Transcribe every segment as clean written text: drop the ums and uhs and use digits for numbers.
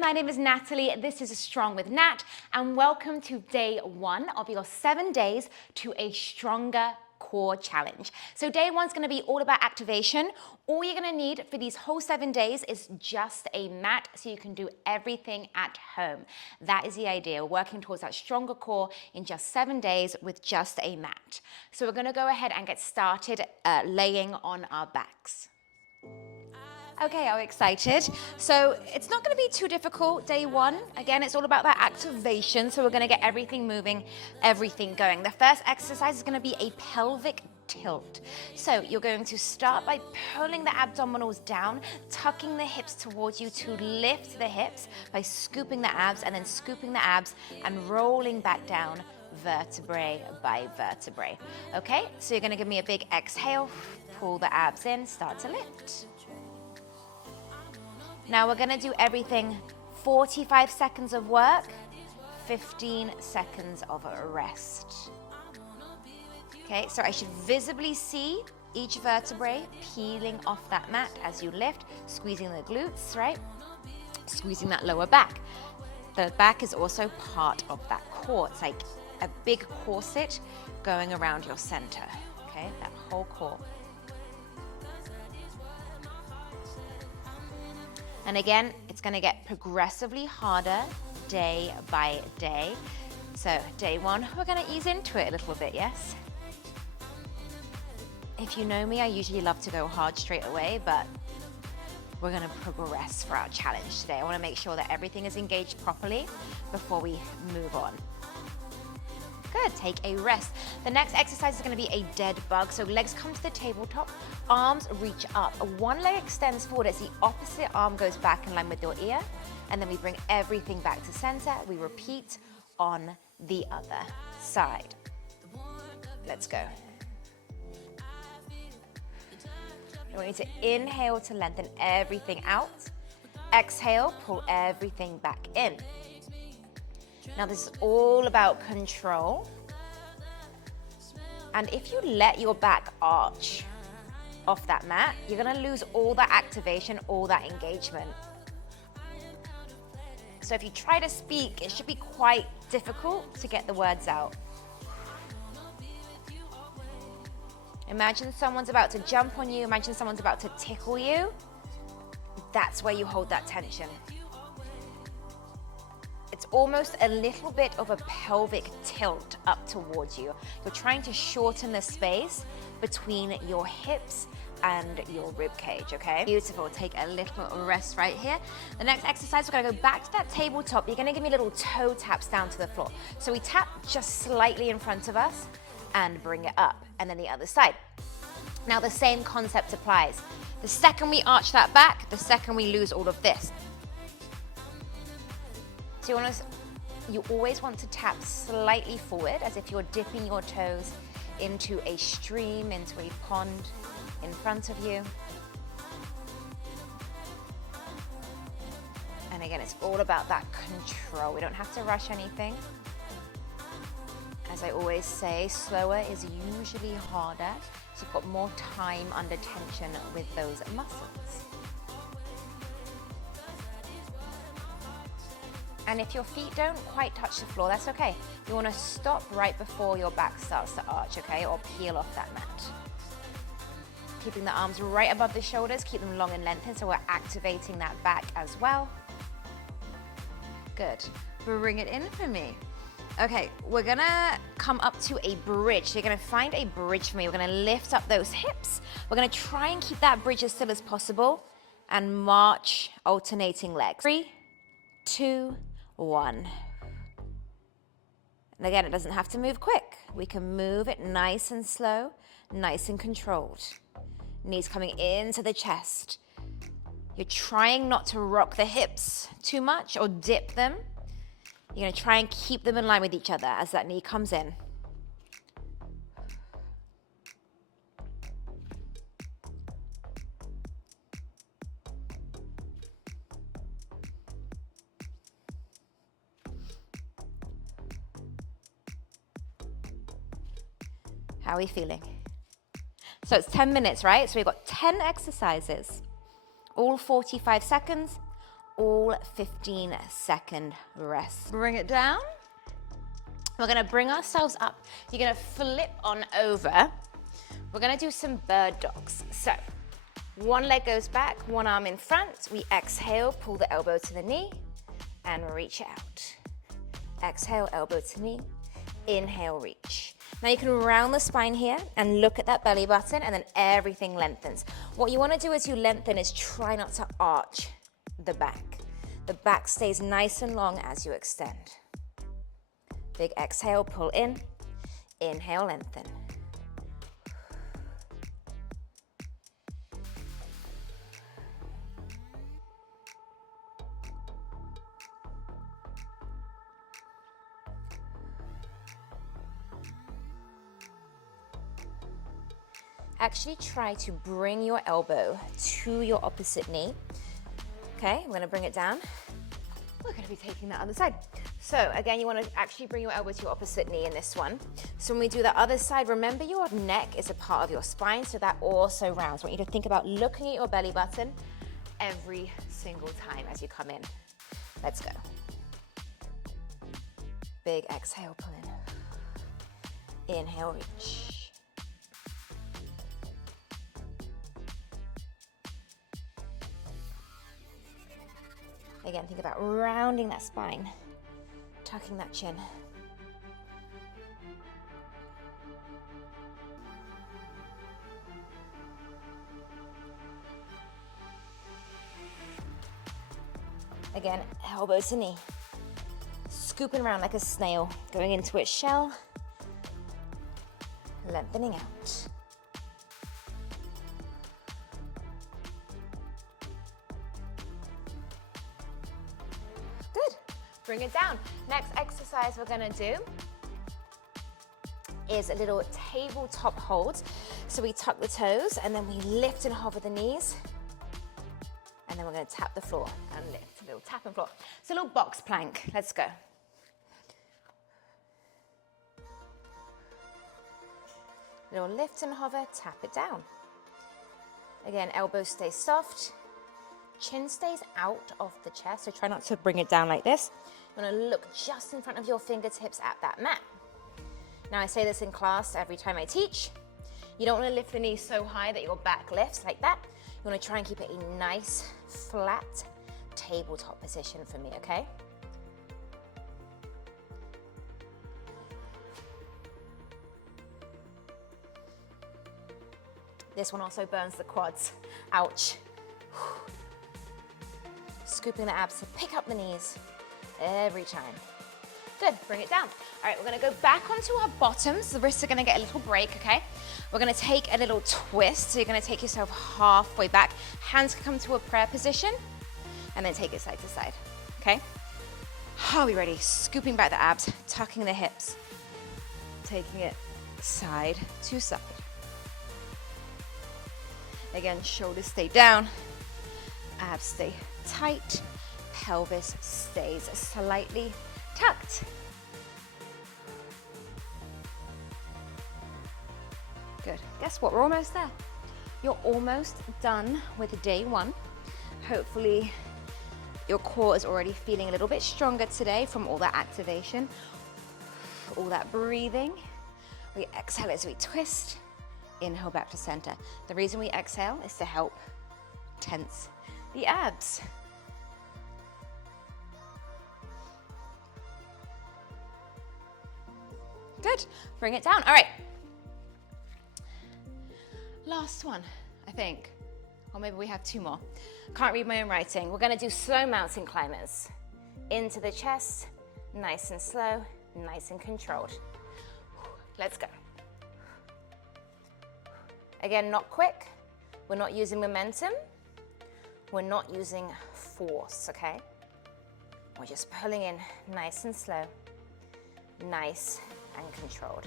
my name is Natalie. This is Strong with Nat, and welcome to day 1 of your 7 days to a stronger core challenge. So day 1 is going to be all about activation. All you're going to need for these whole 7 days is just a mat so you can do everything at home. That is the idea, working towards that stronger core in just 7 days with just a mat. So we're going to go ahead and get started laying on our backs. Okay, are we excited? So it's not going to be too difficult, day 1. Again, it's all about that activation. So we're going to get everything moving, everything going. The first exercise is going to be a pelvic tilt. So you're going to start by pulling the abdominals down, tucking the hips towards you to lift the hips by scooping the abs and then scooping the abs and rolling back down vertebrae by vertebrae. Okay, so you're going to give me a big exhale, pull the abs in, start to lift. Now we're going to do everything 45 seconds of work, 15 seconds of a rest. Okay, so I should visibly see each vertebrae peeling off that mat as you lift, squeezing the glutes, right? Squeezing that lower back. The back is also part of that core. It's like a big corset going around your center, okay? That whole core. And again, it's going to get progressively harder day by day. So day 1, we're going to ease into it a little bit, yes? If you know me, I usually love to go hard straight away, but we're going to progress for our challenge today. I want to make sure that everything is engaged properly before we move on. Good, take a rest. The next exercise is going to be a dead bug. So legs come to the tabletop, arms reach up. One leg extends forward as the opposite arm goes back in line with your ear. And then we bring everything back to center. We repeat on the other side. Let's go. I want you to inhale to lengthen everything out. Exhale, pull everything back in. Now this is all about control. And if you let your back arch off that mat, you're going to lose all that activation, all that engagement. So if you try to speak, it should be quite difficult to get the words out. Imagine someone's about to jump on you, imagine someone's about to tickle you. That's where you hold that tension. It's almost a little bit of a pelvic tilt up towards you. You're trying to shorten the space between your hips and your rib cage, okay? Beautiful, take a little rest right here. The next exercise, we're gonna go back to that tabletop. You're gonna give me little toe taps down to the floor. So we tap just slightly in front of us and bring it up, and then the other side. Now the same concept applies. The second we arch that back, the second we lose all of this. So you always want to tap slightly forward as if you're dipping your toes into a stream, into a pond in front of you. And again, it's all about that control. We don't have to rush anything. As I always say, slower is usually harder, so you've got more time under tension with those muscles. And if your feet don't quite touch the floor, that's okay. You want to stop right before your back starts to arch, okay? Or peel off that mat. Keeping the arms right above the shoulders, keep them long and lengthened so we're activating that back as well. Good. Bring it in for me. Okay, we're gonna come up to a bridge. So you're gonna find a bridge for me. We're gonna lift up those hips. We're gonna try and keep that bridge as still as possible and march alternating legs. 3, 2, 1. And again, it doesn't have to move quick. We can move it nice and slow, nice and controlled. Knees coming into the chest. You're trying not to rock the hips too much or dip them. You're going to try and keep them in line with each other as that knee comes in. How are we feeling? So it's 10 minutes, right? So we've got 10 exercises, all 45 seconds, all 15-second rests. Bring it down. We're gonna bring ourselves up. You're gonna flip on over. We're gonna do some bird dogs. So, one leg goes back, one arm in front. We exhale, pull the elbow to the knee, and reach out. Exhale, elbow to knee. Inhale, reach. Now you can round the spine here and look at that belly button, and then everything lengthens. What you wanna do as you lengthen is try not to arch the back. The back stays nice and long as you extend. Big exhale, pull in. Inhale, lengthen. Actually try to bring your elbow to your opposite knee. Okay, we're gonna bring it down. We're gonna be taking that other side. So again, you wanna actually bring your elbow to your opposite knee in this one. So when we do the other side, remember your neck is a part of your spine, so that also rounds. I want you to think about looking at your belly button every single time as you come in. Let's go. Big exhale, pull in. Inhale, reach. Again, think about rounding that spine, tucking that chin. Again, elbow to knee. Scooping around like a snail, going into its shell, lengthening out. Good. Bring it down. Next exercise we're gonna do is a little tabletop holds. So we tuck the toes and then we lift and hover the knees. And then we're gonna tap the floor and lift. A little tap and floor. It's a little box plank. Let's go. Little lift and hover, tap it down. Again, elbows stay soft. Chin stays out of the chest, so try not to bring it down like this. You wanna look just in front of your fingertips at that mat. Now I say this in class every time I teach. You don't wanna lift the knees so high that your back lifts like that. You wanna try and keep it a nice, flat tabletop position for me, okay? This one also burns the quads. Ouch. Scooping the abs to pick up the knees every time. Good, bring it down. All right, we're gonna go back onto our bottoms. The wrists are gonna get a little break, okay? We're gonna take a little twist. So you're gonna take yourself halfway back. Hands can come to a prayer position, and then take it side to side, okay? Are we ready? Scooping back the abs, tucking the hips, taking it side to side. Again, shoulders stay down, abs stay tight, pelvis stays slightly tucked. Good. Guess what? We're almost there. You're almost done with day one. Hopefully, your core is already feeling a little bit stronger today from all that activation, all that breathing. We exhale as we twist. Inhale back to center. The reason we exhale is to help tense the abs. Good. Bring it down. All right. Last one, I think. Or maybe we have two more. Can't read my own writing. We're gonna do slow mountain climbers. Into the chest, nice and slow, nice and controlled. Let's go. Again, not quick. We're not using momentum. We're not using force, okay? We're just pulling in nice and slow, nice and controlled.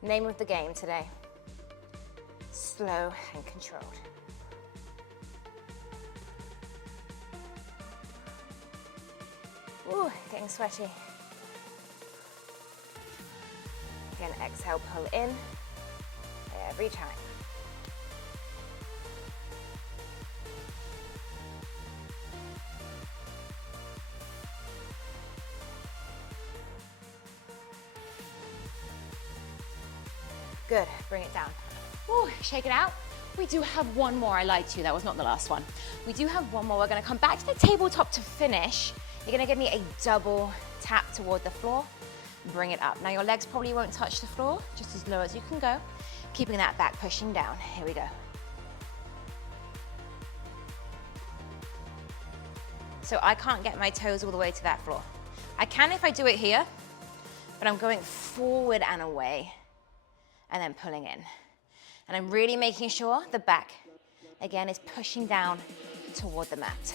Name of the game today. Slow and controlled. Ooh, getting sweaty. Again, exhale, pull in every time. Good, bring it down. Woo, shake it out. We do have one more, I lied to you, that was not the last one. We do have one more, we're gonna come back to the tabletop to finish. You're gonna give me a double tap toward the floor, bring it up. Now your legs probably won't touch the floor, just as low as you can go, keeping that back pushing down. Here we go. So I can't get my toes all the way to that floor. I can if I do it here, but I'm going forward and away, and then pulling in. And I'm really making sure the back, again, is pushing down toward the mat.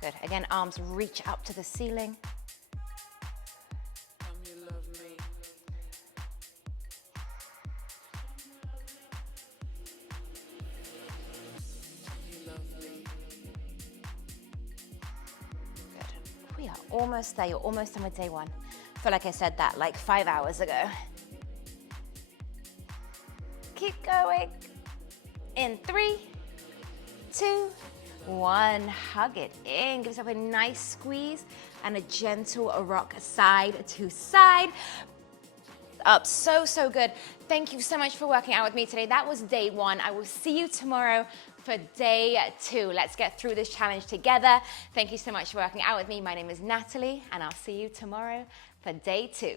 Good, again, arms reach up to the ceiling. Good, we are almost there, you're almost done with day one. I feel like I said that like 5 hours ago. Keep going. In 3, 2, 1. Hug it in. Give yourself a nice squeeze and a gentle rock side to side. Up, so good. Thank you so much for working out with me today. That was day one. I will see you tomorrow for day 2. Let's get through this challenge together. Thank you so much for working out with me. My name is Natalie, and I'll see you tomorrow for day 2.